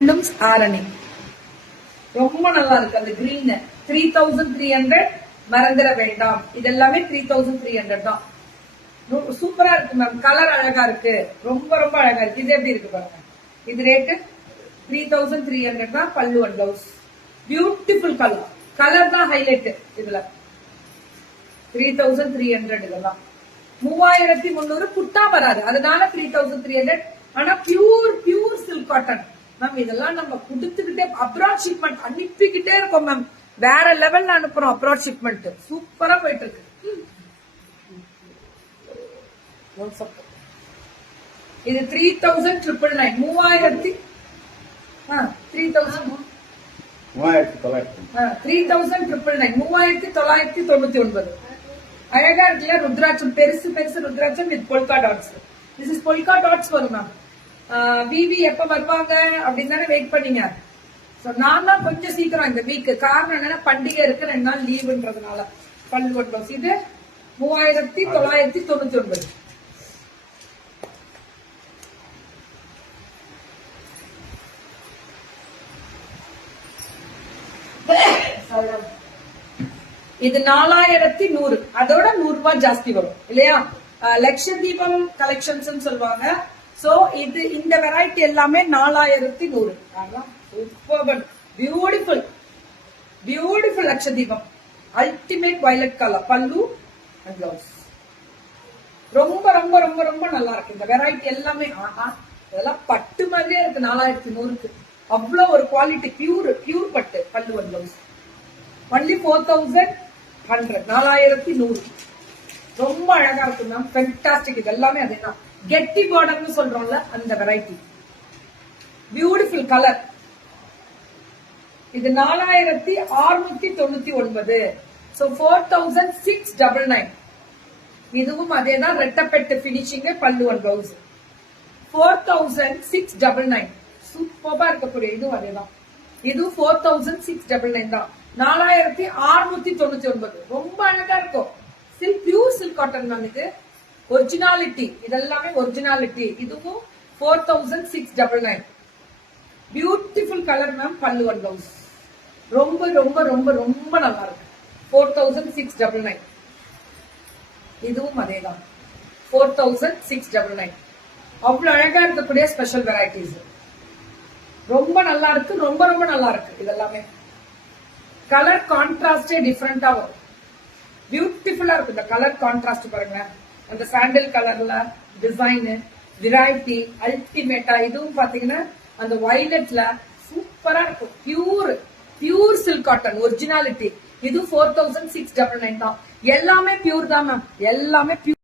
ஆரணி ரொம்ப நல்லா இருக்கு. அந்த கிரீன் 3300 மறந்துட வேண்டாம். இதெல்லாமே 3300 தான். சூப்பரா இருக்கு மேம். கலர் அழகா இருக்கு. ரொம்ப ரொம்ப அழகா இருக்கு. இது எப்படி இருக்கு பாருங்க. இது ரேட்டு 3300 தான். பல்லு and blouse. Beautiful colour. Colour தான் ஹைலைட் இதுல. 3300 இதெல்லாம். 3300 புட்டா வராது. அதனால 3300. ஆனா பியூர் சில்க் காட்டன் மேம். இதெல்லாம் நம்ம கொடுத்துக்கிட்டே அப்ராட் ஷிப்மெண்ட் அனுப்பிக்கிட்டே இருக்கோம் மேம். வேற லெவல்ல அனுப்புறோம். அப்ராட் ஷிப்மெண்ட் சூப்பரா போயிட்டு இருக்கு. இது 3999 3999 அழகா இருக்குல்ல. ருத்ராட்சம் பெருசு பெருசு rudraksha with polka dots. This is polka dots வரும் மேம். விவி எப்ப வருவாங்க அப்படின்னு தானே வெயிட் பண்ணீங்க. நான் தான் கொஞ்சம் சீக்கிரம் இந்த வீக். காரணம் என்னன்னா பண்டிகை இருக்கு, 2 நாள் லீவுன்றதுனால. பல்லு பிளவுஸ் இது 3999. இது 4100. அதோட 100 ரூபாய் ஜாஸ்தி வரும் இல்லையா. லட்சதீபம் கலெக்ஷன்ஸ் சொல்லுவாங்க. சோ இது இந்த வெரைட்டி எல்லாமே 4100. சூப்பர் பியூட்டிஃபுல் பியூட்டிஃபுல் லட்சதீபம். அல்டிமேட் வயலட் கலர் பல்லு அண்ட் பிளவுஸ். ரொம்ப ரொம்ப ரொம்ப ரொம்ப நல்லா இருக்கு இந்த வெரைட்டி எல்லாமே. இதெல்லாம் பட்டு மாதிரியே இருக்கு. 4100க்கு அவ்வளவு ஒரு குவாலிட்டி. பியூர் பட்டு பல்லு அண்ட் பிளவுஸ். ஒன்லி 4100. 4100 ரொம்ப அழகா இருக்கு மேம். ஃபென்டாஸ்டிக். இது எல்லாமே அதேதான். கெட்டி பார்டர்னு சொல்றோம்ல அந்த வெரைட்டி. Beautiful colour. இது 4699. சோ 4699. இதுவும் அதேதான். ரெட்டப்பெட்டு பினிஷிங் பல்லு அண்ட் பிளவுஸ். 4699. சூப்பரா இருக்கக்கூடிய இதுவும் அதேதான். இது 4699 தான். 4699. ரொம்ப அழகா இருக்கும். Pure silk cotton ma'am. இது ஒரிஜினாலிட்டி. இதெல்லாமே ஒரிஜினாலிட்டி. இதுவும் 4699. Beautiful colour ma'am. பல்லு அண்ட் பிளவுஸ். ரொம்ப ரொம்ப ரொம்ப ரொம்ப நல்லா இருக்கு. 4699. இதுவும் அதேதான். 4699. அவ்வளவு அழகா இருக்கக்கூடிய ஸ்பெஷல் வெரைட்டிஸ். ரொம்ப நல்லா இருக்கு. ரொம்ப ரொம்ப நல்லா இருக்கு. இதெல்லாமே கலர் கான்ட்ராஸ்டே டிஃபரெண்டா வரும். பியூட்டிஃபுல்லா இருக்கு. இந்த கலர் கான்ட்ராஸ்ட் பாருங்க. அந்த சாண்டல் கலர்ல டிசைன் வெரைட்டி அல்டிமேட்டா. இதுவும் பாத்தீங்கன்னா அந்த வயலட்ல சூப்பரா இருக்கும். Pure silk cotton originality. இது 4699 தான். எல்லாமே பியூர் தான் மேம். எல்லாமே பியூர்.